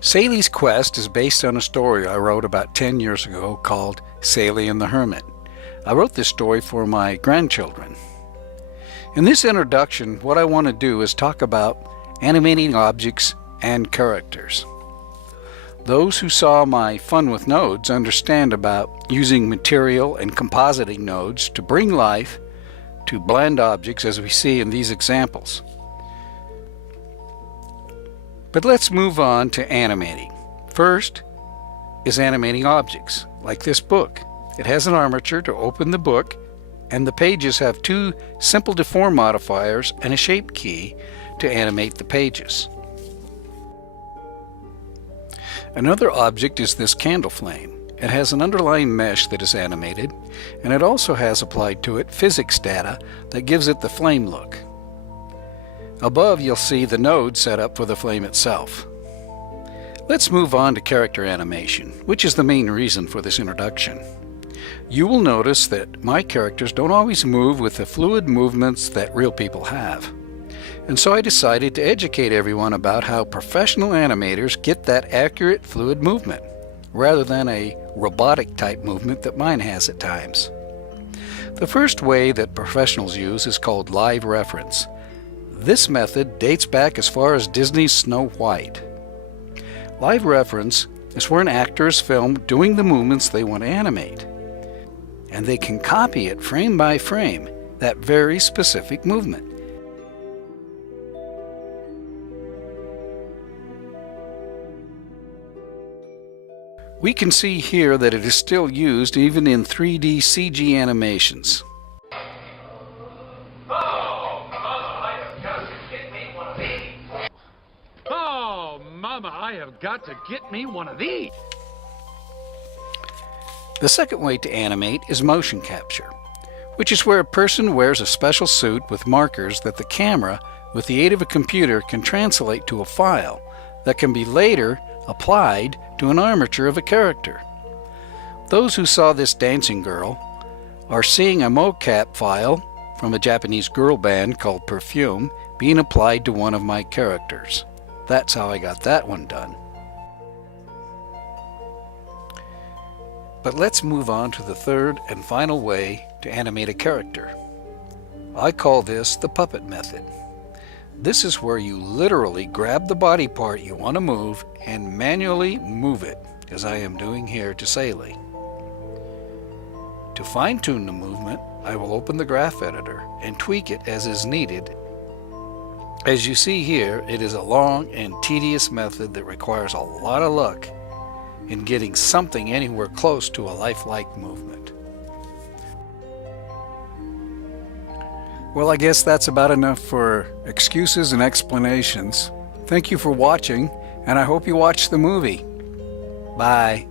Saile's quest is based on a story I wrote about 10 years ago called Saile and the Hermit. I wrote this story for my grandchildren. In this introduction, what I want to do is talk about animating objects and characters. Those who saw my Fun with Nodes understand about using material and compositing nodes to bring life to bland objects as we see in these examples. But let's move on to animating. First is animating objects, like this book. It has an armature to open the book, and the pages have two simple deform modifiers and a shape key to animate the pages. Another object is this candle flame. It has an underlying mesh that is animated, and it also has applied to it physics data that gives it the flame look. Above you'll see the node set up for the flame itself. Let's move on to character animation, which is the main reason for this introduction. You will notice that my characters don't always move with the fluid movements that real people have. And so I decided to educate everyone about how professional animators get that accurate fluid movement, rather than a robotic type movement that mine has at times. The first way that professionals use is called live reference. This method dates back as far as Disney's Snow White. Live reference is where an actor is filmed doing the movements they want to animate, and they can copy it frame by frame, that very specific movement. We can see here that it is still used even in 3D CG animations. Mama, I have got to get me one of these. The second way to animate is motion capture, which is where a person wears a special suit with markers that the camera, with the aid of a computer, can translate to a file that can be later applied to an armature of a character. Those who saw this dancing girl are seeing a mocap file from a Japanese girl band called Perfume being applied to one of my characters. That's how I got that one done. But let's move on to the third and final way to animate a character. I call this the puppet method. This is where you literally grab the body part you want to move and manually move it, as I am doing here to Saile. To fine-tune the movement, I will open the graph editor and tweak it as is needed. As you see here, it is a long and tedious method that requires a lot of luck in getting something anywhere close to a lifelike movement. Well, I guess that's about enough for excuses and explanations. Thank you for watching, and I hope you watch the movie. Bye.